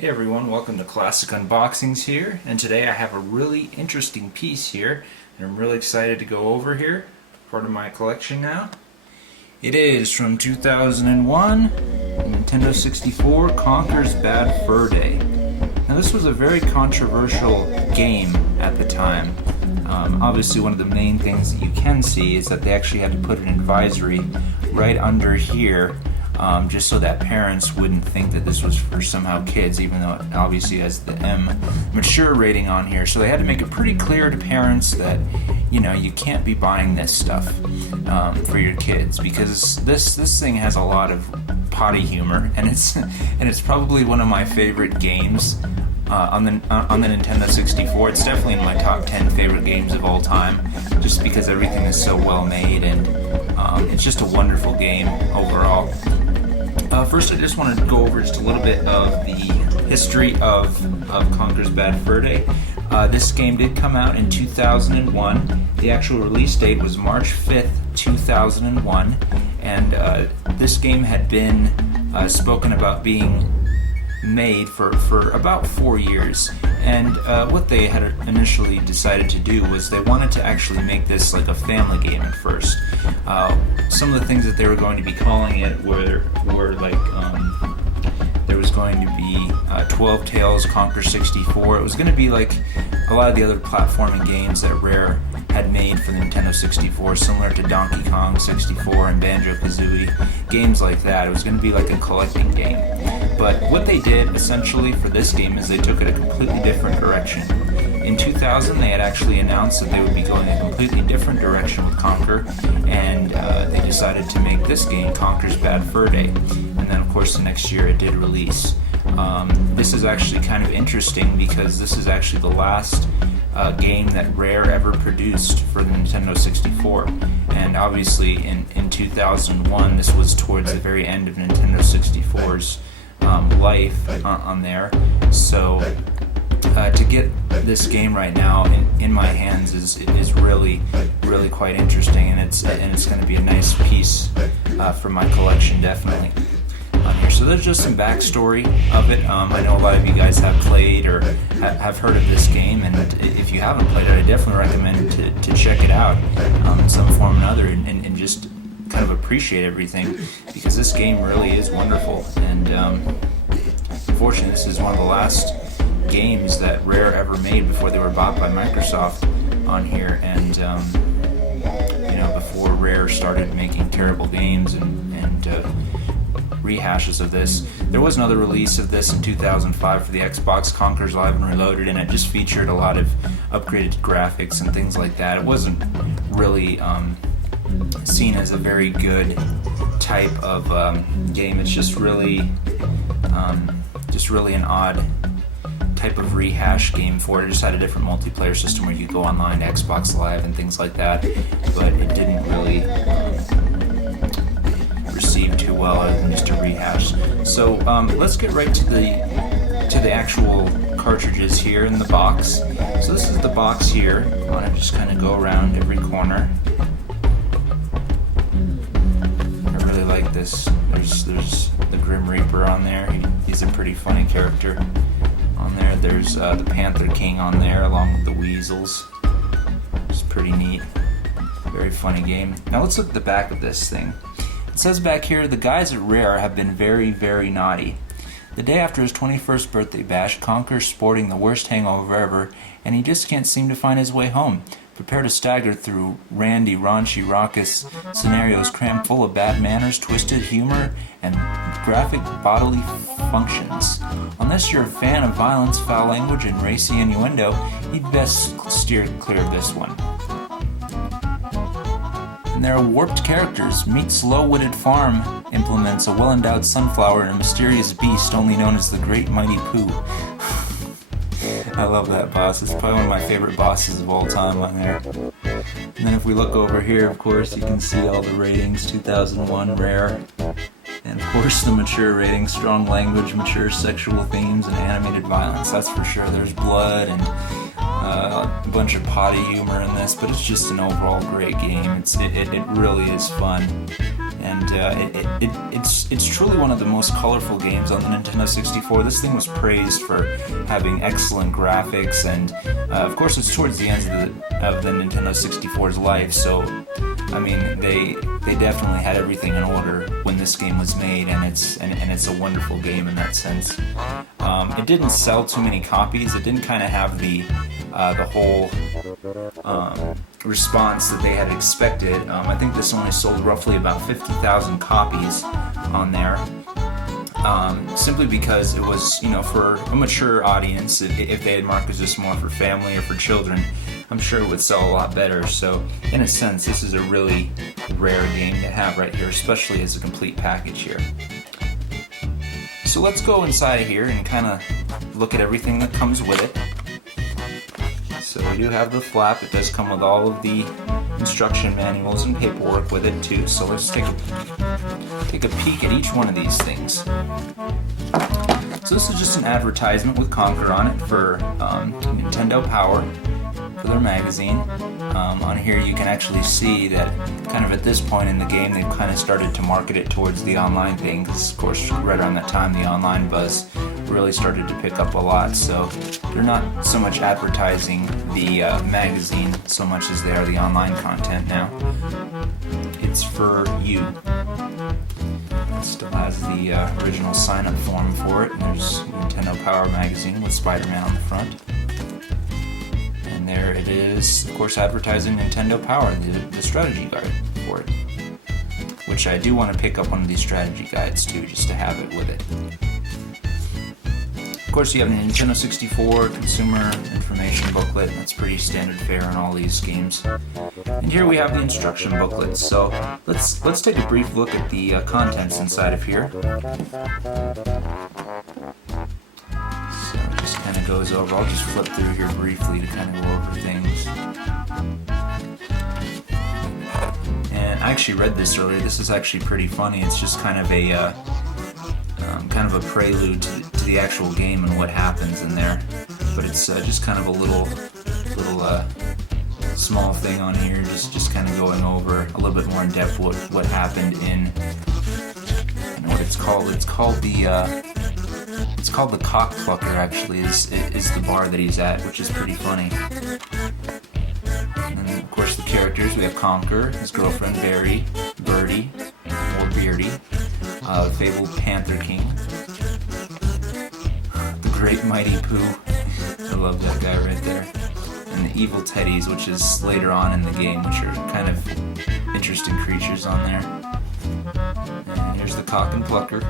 Hey everyone, welcome to Classic Unboxings here, and today I have a really interesting piece here, and I'm really excited to go over here, part of my collection now. It is from 2001, Nintendo 64, Conker's Bad Fur Day. Now this was a very controversial game at the time. Obviously one of the main things that you can see is that they actually had to put an advisory right under here, just so that parents wouldn't think that this was for somehow kids, even though it obviously has the M mature rating on here. So they had to make it pretty clear to parents that, you know, you can't be buying this stuff for your kids, because this thing has a lot of potty humor, and it's probably one of my favorite games on the Nintendo 64. It's definitely in my top 10 favorite games of all time, just because everything is so well made, and it's just a wonderful game overall. First, I just wanted to go over just a little bit of the history of Conker's Bad Fur Day. This game did come out in 2001. The actual release date was March 5th, 2001, and this game had been spoken about being made for about 4 years, and what they had initially decided to do was they wanted to actually make this like a family game at first. Some of the things that they were going to be calling it were like there was going to be 12 Tales, Conker 64. It was going to be like a lot of the other platforming games that Rare had made for the Nintendo 64, similar to Donkey Kong 64 and Banjo-Kazooie, games like that. It was going to be like a collecting game. But what they did essentially for this game is they took it a completely different direction. In 2000, they had actually announced that they would be going a completely different direction with Conker, and they decided to make this game Conker's Bad Fur Day. And then, of course, the next year it did release. This is actually kind of interesting because this is actually the last game that Rare ever produced for the Nintendo 64. And obviously, in 2001, this was towards the very end of Nintendo 64's life on there. So to get this game right now in my hands is really quite interesting, and it's going to be a nice piece for my collection, definitely. Here. So there's just some backstory of it. I know a lot of you guys have played or have heard of this game, and if you haven't played it, I definitely recommend to check it out in some form or another, and just kind of appreciate everything, because this game really is wonderful. And unfortunately, this is one of the last games that Rare ever made before they were bought by Microsoft on here, and before Rare started making terrible games and rehashes of this. There was another release of this in 2005 for the Xbox, Conker's Live and Reloaded, and it just featured a lot of upgraded graphics and things like that. It wasn't really seen as a very good type of game. It's just really an odd type of rehash game for it. It just had a different multiplayer system where you could go online to Xbox Live and things like that, but it didn't really receive too well other than just a rehash. So let's get right to the actual cartridges here in the box. So this is the box here. I want to just kind of go around every corner. I really like this. There's the Grim Reaper on there. He's a pretty funny character on there. There's the Panther King on there along with the weasels. It's pretty neat. Very funny game. Now let's look at the back of this thing. It says back here, the guys at Rare have been very, very naughty. The day after his 21st birthday bash, Conker's sporting the worst hangover ever, and he just can't seem to find his way home. Prepare to stagger through randy, raunchy, raucous scenarios crammed full of bad manners, twisted humor, and graphic bodily functions. Unless you're a fan of violence, foul language, and racy innuendo, you'd best steer clear of this one. And there are warped characters. Meet slow-witted farm implements, a well-endowed sunflower, and a mysterious beast only known as the Great Mighty Pooh. I love that boss. It's probably one of my favorite bosses of all time on there. And then if we look over here, of course, you can see all the ratings. 2001 Rare. And of course the mature ratings, strong language, mature sexual themes, and animated violence. That's for sure. There's blood and a bunch of potty humor in this, but it's just an overall great game. It really is fun, and it's truly one of the most colorful games on the Nintendo 64. This thing was praised for having excellent graphics, and of course it's towards the end of the Nintendo 64's life, so I mean they definitely had everything in order when this game was made, and it's a wonderful game in that sense. It didn't sell too many copies. It didn't kind of have the whole response that they had expected. I think this only sold roughly about 50,000 copies on there, simply because it was, for a mature audience. If they had marketed this more for family or for children, I'm sure it would sell a lot better. So in a sense, this is a really rare game to have right here, especially as a complete package here. So let's go inside here and kind of look at everything that comes with it. So we do have the flap. It does come with all of the instruction manuals and paperwork with it too. So let's take a peek at each one of these things. So this is just an advertisement with Conker on it for Nintendo Power, for their magazine. On here you can actually see that kind of at this point in the game they've kind of started to market it towards the online thing, because of course right around that time the online buzz really started to pick up a lot, so they're not so much advertising the magazine so much as they are the online content now. It's for you. It still has the original sign-up form for it, and there's Nintendo Power magazine with Spider-Man on the front. And there it is, of course, advertising Nintendo Power, the strategy guide for it. Which I do want to pick up one of these strategy guides too, just to have it with it. Of course, you have the Nintendo 64 consumer information booklet. That's pretty standard fare on all these games. And here we have the instruction booklet. So let's take a brief look at the contents inside of here. So it just kind of goes over. I'll just flip through here briefly to kind of go over things. And I actually read this earlier. This is actually pretty funny. It's just kind of a prelude to the actual game and what happens in there. But it's just kind of a little small thing on here, just kind of going over a little bit more in depth what happened in. I know what it's called. It's called the Cock Plucker. Actually, is the bar that he's at, which is pretty funny. And then, of course, the characters. We have Conker, his girlfriend Barry, Birdie, or Beardy, the fabled Panther King, the Great Mighty Pooh. I love that guy right there. And the evil teddies, which is later on in the game, which are kind of interesting creatures on there. And here's the Cock and Plucker.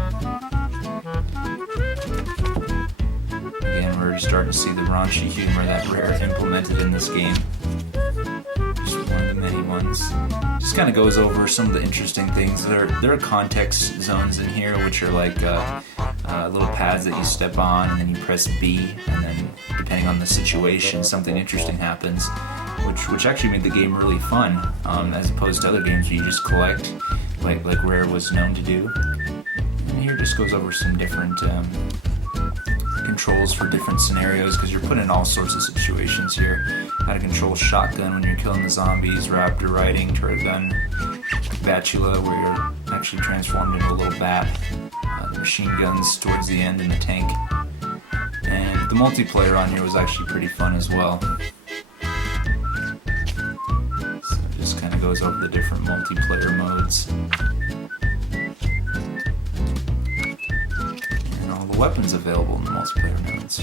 Again, we're already starting to see the raunchy humor that Rare implemented in this game. Just one of the many ones. Just kind of goes over some of the interesting things. There are context zones in here, which are like little pads that you step on, and then you press B, and then depending on the situation, something interesting happens, which actually made the game really fun, as opposed to other games where you just collect, like Rare was known to do. And here just goes over some different controls for different scenarios, because you're put in all sorts of situations here. How to control shotgun when you're killing the zombies, raptor riding, turret gun, batula where you're actually transformed into a little bat, the machine guns towards the end in the tank. And the multiplayer on here was actually pretty fun as well. So it just kind of goes over the different multiplayer modes. Weapons available in the multiplayer modes.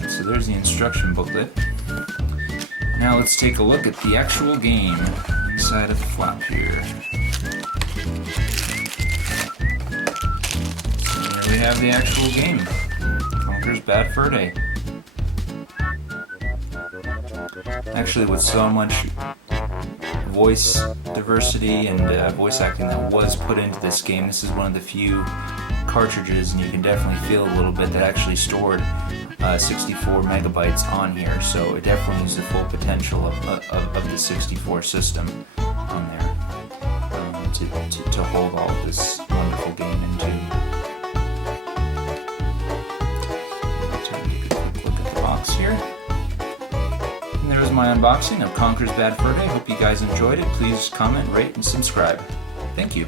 Right, so there's the instruction booklet. Now let's take a look at the actual game inside of the flap here. So here we have the actual game. Conker's Bad Fur Day. Actually, with so much voice diversity and voice acting that was put into this game, this is one of the few cartridges, and you can definitely feel a little bit, that actually stored 64 megabytes on here, so it definitely uses the full potential of the 64 system on there to hold all of this wonderful game into. Take a quick look at the box here. And there's my unboxing of Conker's Bad Fur Day. Hope you guys enjoyed it. Please comment, rate, and subscribe. Thank you.